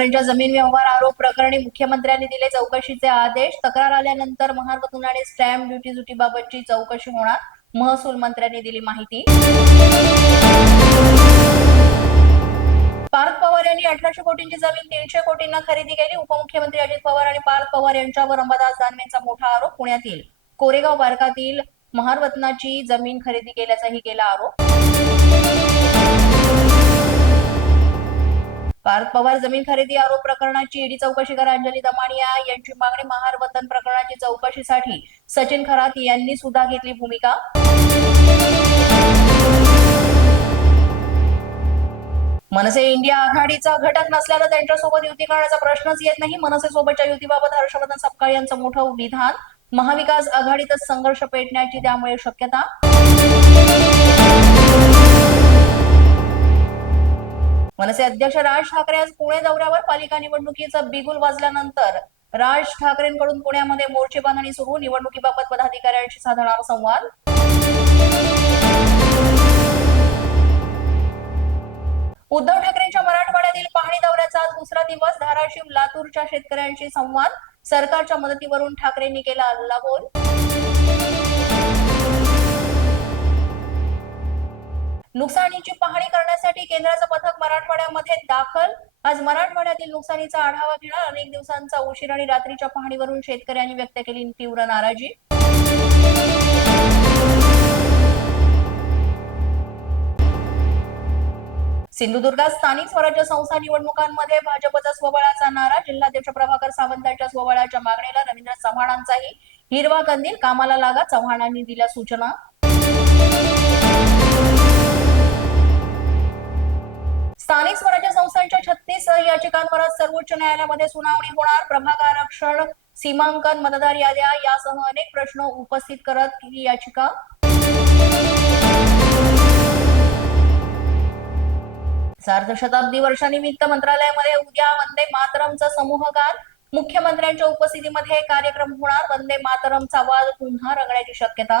पवार यांच्या जमीन व्यवहार आरोप प्रकरणी मुख्यमंत्र्यांनी दिले चौकशीचे आदेश. तक्रार आल्यानंतर महारवतून आणि स्टॅम्प ड्युटी जुटीबाबतची चौकशी होणार महसूल मंत्र्यांनी दिली माहिती. पार्थ पवार यांनी अठराशे कोटींची जमीन तीनशे कोटींना खरेदी केली. उपमुख्यमंत्री अजित पवार आणि पार्थ पवार यांच्यावर अंबादास दानवेंचा मोठा आरोप पुण्यातील कोरेगाव पार्कातील महारवतनाची जमीन खरेदी केल्याचाही केला आरोप. पार्थ पवार जमीन खरेदी आरोप प्रकरणाची ईडी चौकशी करा अंजली दमानिया यांची मागणी महारवतन प्रकरणाची चौकशीसाठी सचिन खरात यांनी सुद्धा घेतली भूमिका. मनसे इंडिया आघाडीचा घटक नसल्यानं त्यांच्यासोबत युती करण्याचा प्रश्नच येत नाही. मनसे सोबतच्या युतीबाबत हर्षवर्धन सपकाळ यांचं मोठं विधान. महाविकास आघाडीतच संघर्ष पेटण्याची त्यामुळे शक्यता. मनसे अध्यक्ष राज ठाकरे आज पुणे दौऱ्यावर पालिका निवडणुकीचा बिगुल वाजल्यानंतर. राज ठाकरेंकडून पुण्यामध्ये मोर्चे बांधणी सुरू. निवडणुकीबाबत पदाधिकाऱ्यांशी साधणार संवाद. उद्धव ठाकरेंच्या मराठवाड्यातील पाहणी दौऱ्याचा आज दुसरा दिवस. धाराशिव लातूरच्या शेतकऱ्यांशी संवाद. सरकारच्या मदतीवरून ठाकरेंनी केला हल्लाबोल नुकसानीची पाहणी करण्यासाठी केंद्राचं पथक मराठवाड्यामध्ये दाखल. आज मराठवाड्यातील नुकसानीचा आढावा घेणार. अनेक दिवसांचा उशीर आणि रात्रीच्या पाहणीवरून शेतकऱ्यांनी व्यक्त केली तीव्र नाराजी. सिंधुदुर्गात स्थानिक स्वराज्य संस्था निवडणुकांमध्ये भाजपचा स्वबळाचा नारा. जिल्हाध्यक्ष प्रभाकर सावंतांच्या स्वबळाच्या मागणीला रवींद्र चव्हाणांचाही हिरवा कंदील. कामाला लागा चव्हाणांनी दिल्या सूचना. स्थानिक स्वराज्य संस्थांच्या छत्तीस याचिकांवर आज सर्वोच्च न्यायालयामध्ये सुनावणी होणार. प्रभाग आरक्षण सीमांकन मतदार याद्या यासह अनेक प्रश्न उपस्थित करत ही याचिका. सार्धशताब्दी वर्षानिमित्त मंत्रालयामध्ये उद्या वंदे मातरमचा समूहगान. मुख्यमंत्र्यांच्या उपस्थितीमध्ये कार्यक्रम होणार. वंदे मातरमचा आवाज पुन्हा रंगण्याची शक्यता.